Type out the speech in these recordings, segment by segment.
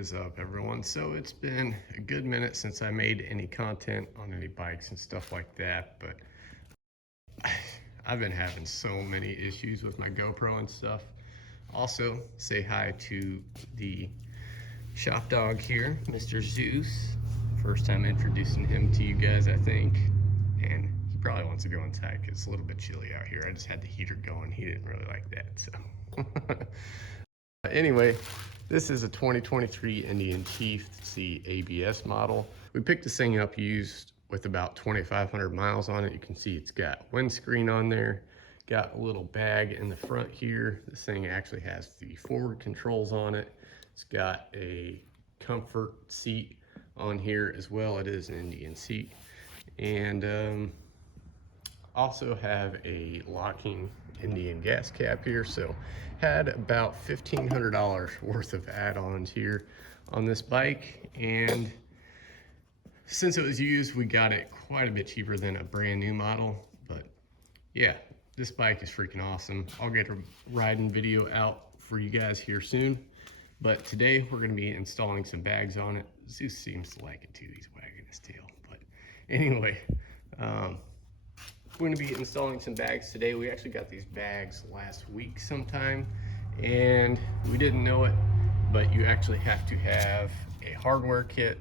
is up, everyone? So it's been a good minute since I made any content on any bikes and stuff like that, but I've been having so many issues with my GoPro and stuff. Also, say hi to the shop dog here, Mr. Zeus. First time introducing him to you guys, I think. And he probably wants to go inside because it's a little bit chilly out here. I just had the heater going. He didn't really like that, so. Anyway, this is a 2023 Indian Chief C ABS model. We picked this thing up used with about 2,500 miles on it. You can see it's got windscreen on there, got a little bag in the front here. This thing actually has the forward controls on it. It's got a comfort seat on here as well. It is an Indian seat. And also have a locking Indian gas cap here. So had about $1,500 worth of add-ons here on this bike. And since it was used, we got it quite a bit cheaper than a brand new model. But yeah, this bike is freaking awesome. I'll get a riding video out for you guys here soon. But today we're gonna be installing some bags on it. Zeus seems to like it too, he's wagging his tail. But anyway, we're gonna be installing some bags today. We actually got these bags last week sometime, and we didn't know it, but you actually have to have a hardware kit.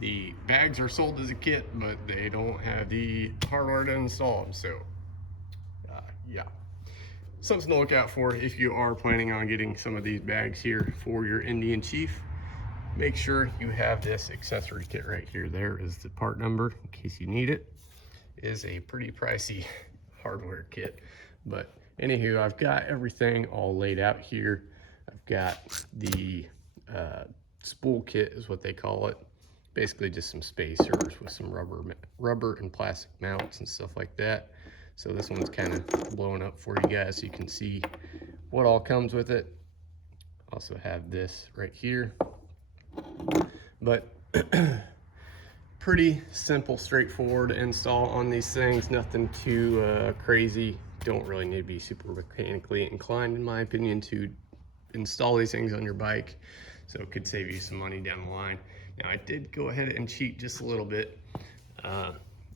The bags are sold as a kit, but they don't have the hardware to install them. So yeah, something to look out for if you are planning on getting some of these bags here for your Indian Chief. Make sure you have this accessory kit right here. There is the part number in case you need it. Is a pretty pricey hardware kit, but anywho, I've got everything all laid out here. I've got the spool kit is what they call it. Basically just some spacers with some rubber and plastic mounts and stuff like that. So this one's kind of blowing up for you guys so you can see what all comes with it. Also have this right here, but pretty simple, straightforward install on these things. Nothing too crazy. Don't really need to be super mechanically inclined, in my opinion, to install these things on your bike. So it could save you some money down the line. Now I did go ahead and cheat just a little bit.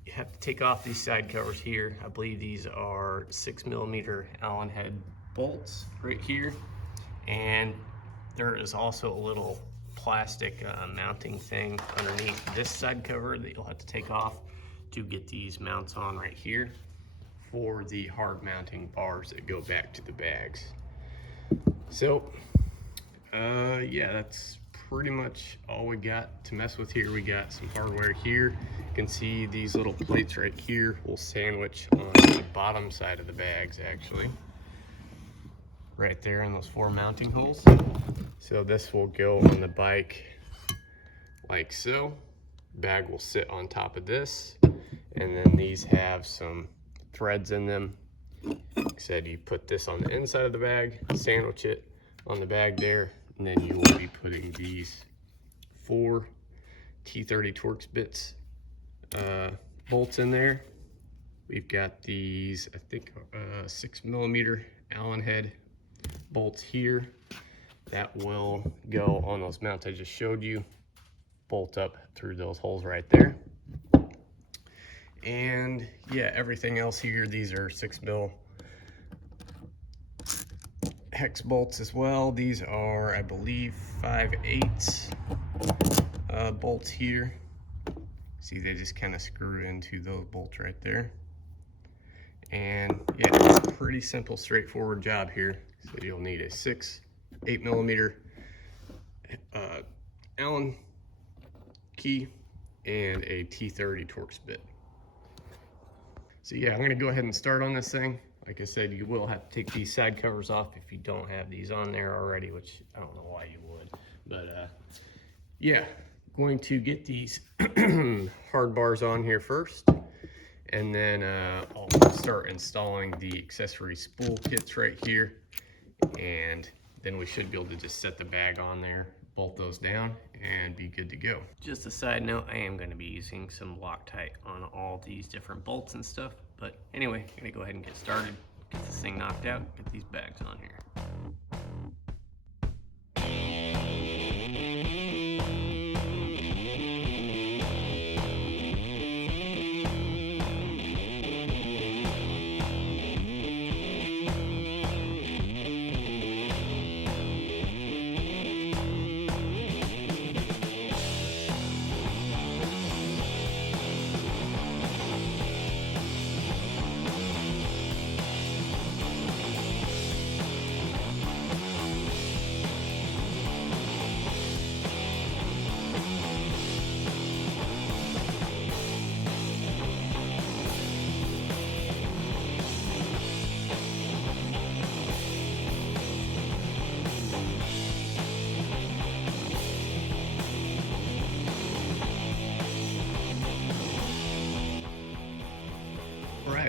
You have to take off these side covers here. I believe these are 6mm Allen head bolts right here. And there is also a little plastic mounting thing underneath this side cover that you'll have to take off to get these mounts on right here for the hard mounting bars that go back to the bags. So yeah, that's pretty much all we got to mess with here. We got some hardware here. You can see these little plates right here will sandwich on the bottom side of the bags, actually right there in those 4 mounting holes. So this will go on the bike like so. Bag will sit on top of this, and then these have some threads in them. Like I said, you put this on the inside of the bag, sandwich it on the bag there, and then you will be putting these 4 T30 Torx bits bolts in there. We've got these, I think, 6mm Allen head bolts here that will go on those mounts I just showed you, bolt up through those holes right there. And yeah, everything else here, these are 6mm hex bolts as well. These are, I believe, 5/8 bolts here. See, they just kind of screw into those bolts right there. And yeah, it's a pretty simple, straightforward job here. So you'll need a 8mm Allen key and a T30 Torx bit. So yeah, I'm gonna go ahead and start on this thing. Like I said, you will have to take these side covers off if you don't have these on there already, which I don't know why you would. But yeah, going to get these hard bars on here first. And then I'll start installing the accessory spool kits right here. And then we should be able to just set the bag on there, bolt those down, and be good to go. Just a side note, I am going to be using some Loctite on all these different bolts and stuff. But anyway, I'm going to go ahead and get started, get this thing knocked out, get these bags on here.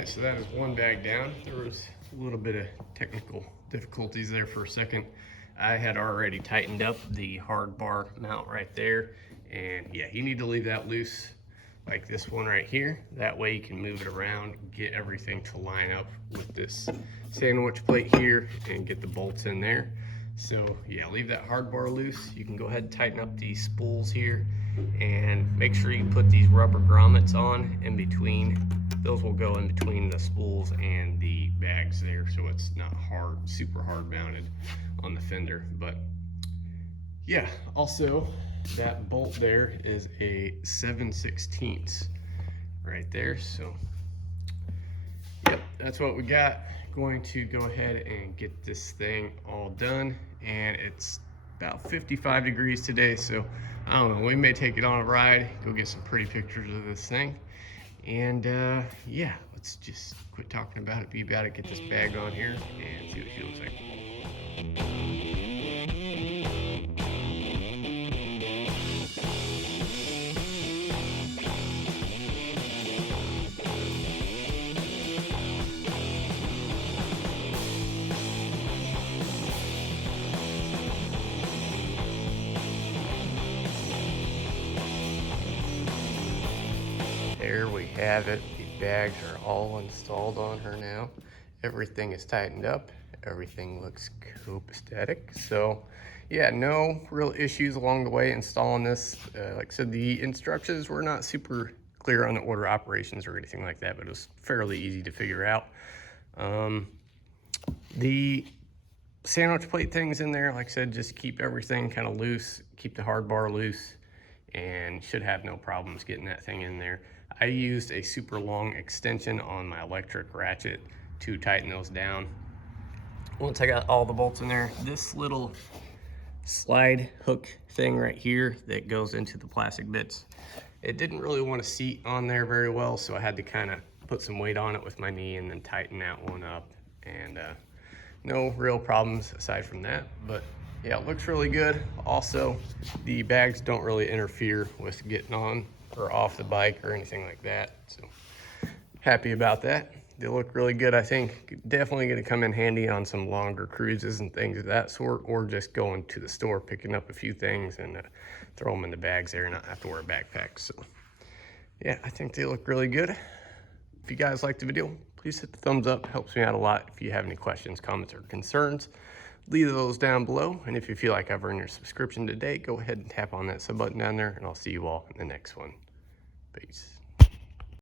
right, so that is one bag down. There was a little bit of technical difficulties there for a second. I had already tightened up the hard bar mount right there, and yeah, you need to leave that loose like this one right here. That way you can move it around, get everything to line up with this sandwich plate here and get the bolts in there. So yeah, leave that hard bar loose. You can go ahead and tighten up these spools here and make sure you put these rubber grommets on in between. Those will go in between the spools and the bags there, so it's not hard, super hard mounted on the fender. But yeah, also that bolt there is a 7/16 right there. So yep, that's what we got. Going to go ahead and get this thing all done, and it's about 55 degrees today, so I don't know, we may take it on a ride, go get some pretty pictures of this thing, and yeah, let's just quit talking about it, be about it, get this bag on here and see what she looks like. There we have it. The bags are all installed on her now. Everything is tightened up. Everything looks copacetic. So yeah, no real issues along the way installing this. Like I said, the instructions were not super clear on the order operations or anything like that, but it was fairly easy to figure out. The sandwich plate things in there, like I said, just keep everything kind of loose, keep the hard bar loose, and should have no problems getting that thing in there. I used a super long extension on my electric ratchet to tighten those down. Once I got all the bolts in there, this little slide hook thing right here that goes into the plastic bits, it didn't really want to seat on there very well, so I had to kind of put some weight on it with my knee and then tighten that one up. And no real problems aside from that, but yeah, it looks really good. Also, the bags don't really interfere with getting on or off the bike or anything like that, so happy about that. They look really good. I think definitely going to come in handy on some longer cruises and things of that sort, or just going to the store, picking up a few things and throw them in the bags there and not have to wear a backpack. So yeah, I think they look really good. If you guys liked the video, please hit the thumbs up. It helps me out a lot. If you have any questions, comments, or concerns, leave those down below. And if you feel like I've earned your subscription today, go ahead and tap on that sub button down there, and I'll see you all in the next one. Peace.